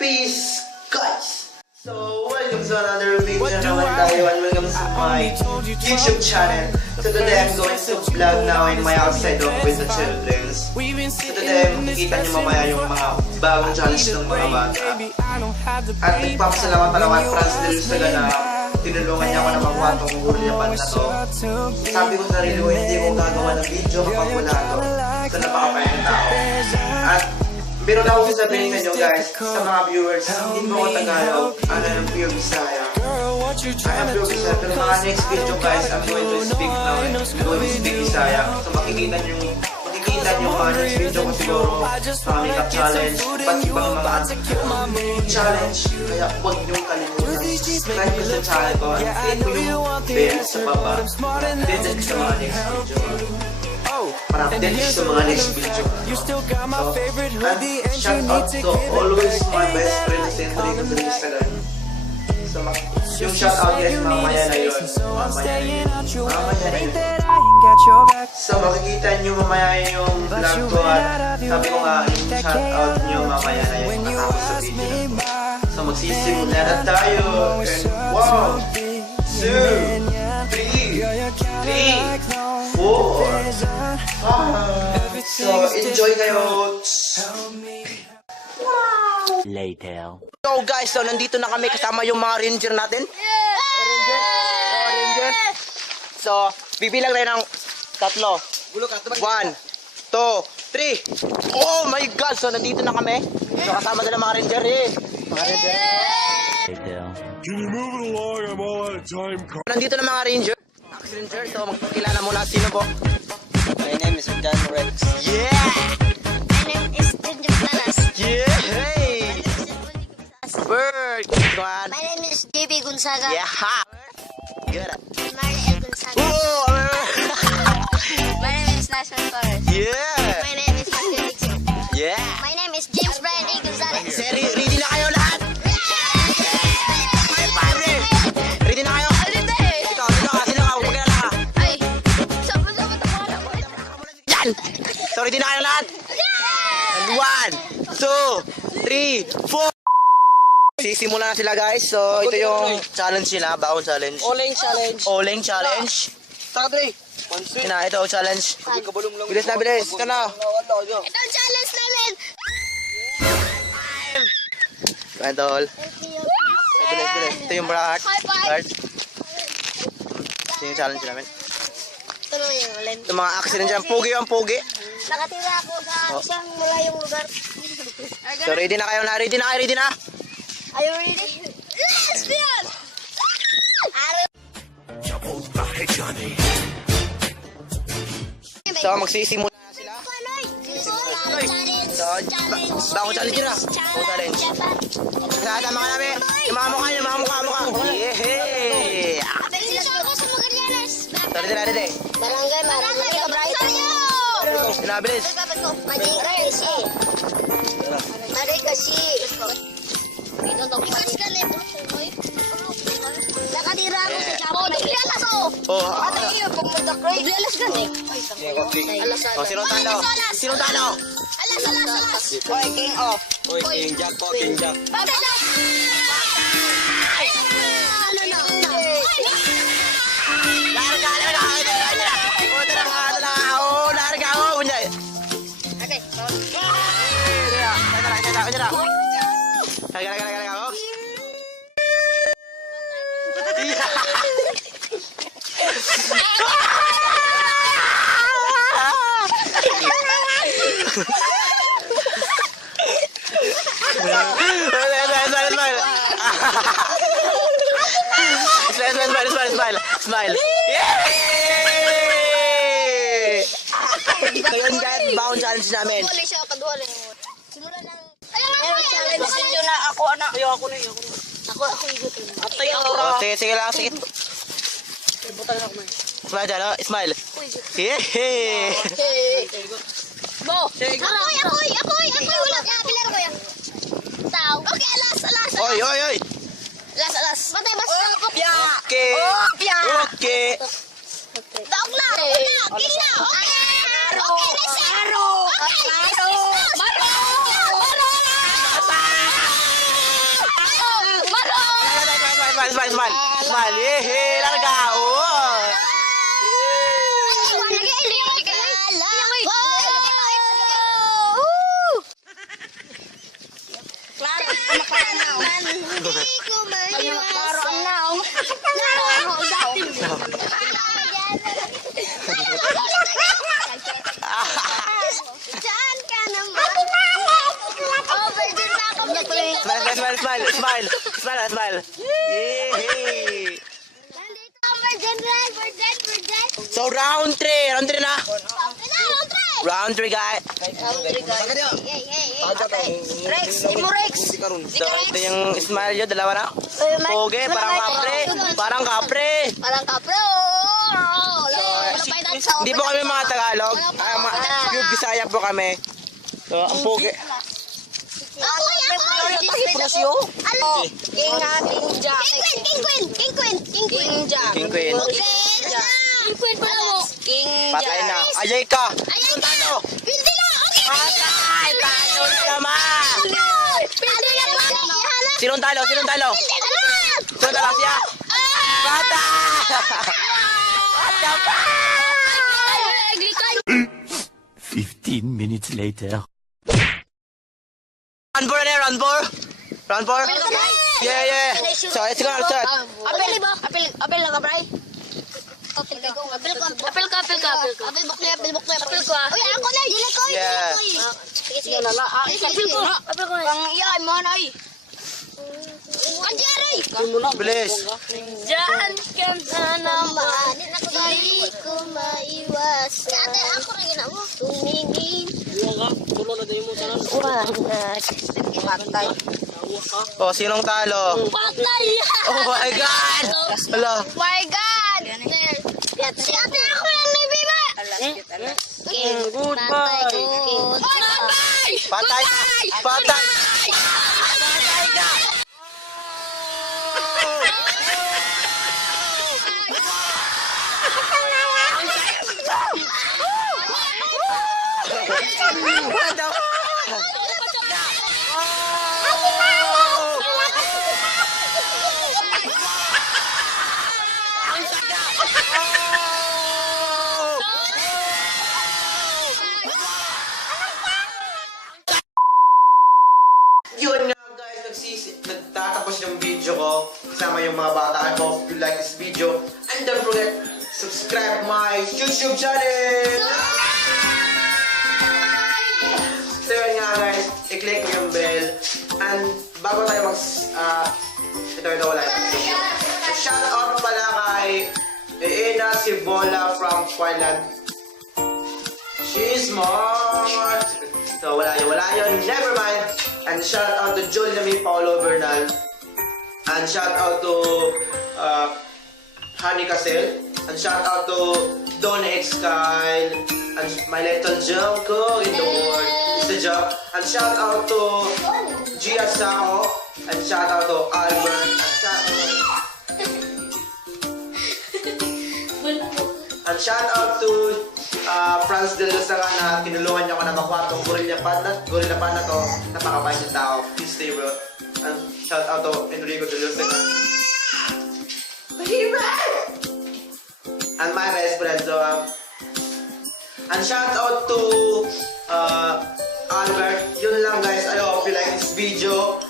Peace, guys! So, welcome to another video naman tayo and welcome to my YouTube channel. So today I'm going to vlog now in my outside home with the children. So today makikita nyo mamaya yung mga bagong challenge ng mga bata. At nagpapasalamat pala kay Franz Del Saga na tinulungan niya ako na makuha itong Gurliapan na to. Sabi ko sa sarili ko, hindi ko gagawa ng video kapag wala to. So napakapayang tao. At pero na ako sasabihin sa inyo guys, sa mga viewers, hindi mo ako Tagalog, ano yung pure Bisaya. I am pure Bisaya, pero mga next video guys, I'm going to speak now, I'm going to speak Bisaya. So makikita nyo mga next video ko siguro, mga makeup challenge, iba't ibang mga challenge, kaya huwag niyong kalimutan. Subscribe ko sa channel ko, at click ko yung bell sa baba, updated sa mga next video. Para update sa mga next video. So, and shout out to always my best friend si Enrico Del Saga. So, yung shout out guys, mamaya na yun. So, makikita nyo mamaya yung vlog ko at sabi ko nga, yung shout out nyo mamaya na yun matapos sa video na to. So, magsisimula na tayo. And 1, 2, 3, 4, 5. So, enjoy kayo. Later. So guys, so nandito na kami kasama yung mga ranger natin. Ranger. So, bibilang tayo ng 3. 1, 2, 3. Oh my God! So, nandito na kami. So, kasama sila mga ranger eh. Mga ranger. Later. Can you move it along? I'm all out of time. Nandito na mga ranger. Ranger, so magpakilala muna sino po. My name is Dan Rex. Yeah! My name is Ginger Planas. Yeah! Hey! Bird! One. My name is JB Gonzaga. Yeah! Good. Mariel Gonzaga. Oh! My name is National Torres. Yeah! My name is Matthew Dixon. Yeah! My name is James Brian A. Gonzalez. Seri, ready na kayo lahat? Ready na kayo? Ikaw, sino ka? Huwag ka na ka. Ay, sabon-sabon ako. Yan! So, ready na kayo lahat? And 1, 2, 3, 4. Sisimula na sila guys. So, ito yung challenge nila. Baon challenge. Oleng challenge. Oleng challenge. Saka Dre. Ito ang challenge. Bilis na, bilis. Ito na. Ito ang challenge namin. Kwentol. Thank you. Bilis, bilis. Ito yung heart. High five. Heart. Ito yung challenge namin. Ito naman yung ulan. Ito mga accident dyan. Pugi ang pugi. Nakatira ako sa isang malayong lugar. So, ready na kayo na. Ready na kayo. Ready na. Are you ready? Yes, Leon! So, magsisimula na sila. So, bagong challenge nila. Bagong challenge. Kasama ka namin. Yung mga mukha. Yehey! So, ready na, ready. Barangay Cabrita. Pinabilis. Madi kasi. Nakatira ako sa Chapo. Naglalas ako. Oh, Ate iyo, pumunta ko. Naglalas ka eh. oh, sinong talo? Sinong talo? Alas. Oy, king off. Oy, king jack po, king jack. Bakit na? Larga. Oh, larga. Oh, bunjay. Okay. Kaya. Smile. Yay! So yun guys, baon challenge namin. Wala siya, kadwa lang. Simula ng... Challenge nyo na ako, anak. Ako na. Ako yung Atay ako. Oh, sige lang, sige. Smile dyan, oh. Smile. Yay! Bo! Ako'y! Wala! Pilar ko yan. Tao. Okay, alas. Oy! Alas. Batay, basta. Opya! Okay. Opya! Okay. Dog na. King na. Okay. Okay, next one. Aro! Okay. Aro! Maro. Smile. Yehe, larga. Oh. Klaro, kumaklaro. Klaro na. Diyan ka naman. Overdue na ako. Smile. Yehe. Nandito ako, we're dead. So round 3 na. Round 3 guys. Rex, imo Rex. So ito yung smile yun, dalawa na. Poge, parang kapre. Parang kapro. Hindi po kami mga Tagalog. Pure Bisaya po kami. So, ang poge. Ako. Oh, King Jack. King Queen. King Queen. King Queen pala mo. King Patay na. Jack. Ayay ka. Ayan ka. Hindi na. Okay. Patay. Talo na naman. Pwede na ba? Ihanap. Sinong talo? Hindi na. Sinong talo siya? Patay. What the fuck? 15 minutes later. Run for. Yeah. So, let's go. Apel na ka, Bray? Apel ko. Uy, ako na. Dila ko. Yeah. Sige. Apel ko. Pang iya, mo na ay. Kanji aray. Bilis. Diyan ka na naman. Hindi ko maiwas. Ate, ako rin na mo. Tumingin. Patay. Oh, sinong talo? Patay. Oh my God! Hala. My God. Si ate, ako lang nabiba. Goodbye. Patay. Patay. What the Yun nga guys, nagtatapos yung video ko kasama yung mga bata. I hope you like this video and don't forget subscribe my YouTube channel. So yun nga guys, i-click mo yung bell and bago tayo ito wala yun. So, shout out pala kay Eena Sibola from Thailand. She's smart. So wala yun, never mind. And shout out to Julia May Paulo Bernal. And shout out to Honey Casel. And shout out to Don X Kyle. And my little Joko in the world is the job. And shout out to Gia Sao. And shout out to Albert. And shout out to Franz de Lusaga na tinulungan niya ako na makuha itong gorilla pan na to. Napakabait yung tao. Please stay bro. And shout out to Enrico de Lusaga. And my best friend. So, and shout out to Albert. Yun lang guys. I hope you like this video.